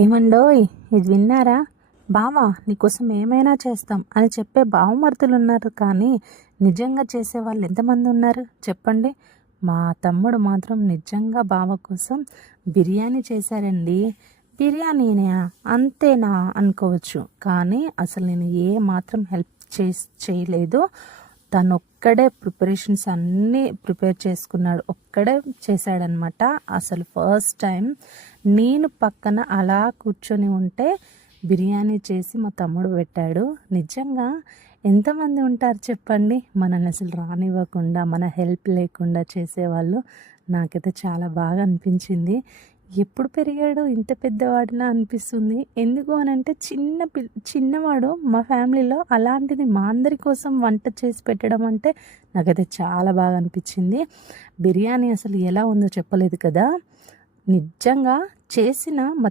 ఏమండోయ్, ఇది విన్నారా? బావా నీకోసం ఏమైనా చేస్తాం అని చెప్పే బావమరుదులు ఉన్నారు, కానీ నిజంగా చేసేవాళ్ళు ఎంతమంది ఉన్నారు చెప్పండి. మా తమ్ముడు మాత్రం నిజంగా బావ కోసం బిర్యానీ చేశారండి. బిర్యానీనే అంతేనా అనుకోవచ్చు, కానీ అసలు నేను ఏ మాత్రం హెల్ప్ చేయలేదు. తను ఒక్కడే ప్రిపరేషన్స్ అన్నీ ప్రిపేర్ చేసుకున్నాడు, ఒక్కడే చేశాడనమాట. అసలు ఫస్ట్ టైం నేను పక్కన అలా కూర్చొని ఉంటే బిర్యానీ చేసి మా తమ్ముడు పెట్టాడు. నిజంగా ఎంతమంది ఉంటారు చెప్పండి మనల్ని అసలు రానివ్వకుండా, మన హెల్ప్ లేకుండా చేసేవాళ్ళు. నాకైతే చాలా బాగా అనిపించింది. ఎప్పుడు పెరిగాడు ఇంత పెద్దవాడిలా అనిపిస్తుంది. ఎందుకు అని అంటే చిన్నవాడు మా ఫ్యామిలీలో, అలాంటిది మా అందరి కోసం వంట చేసి పెట్టడం అంటే నాకైతే చాలా బాగా అనిపించింది. బిర్యానీ అసలు ఎలా ఉందో చెప్పలేదు కదా. నిజంగా చేసిన మా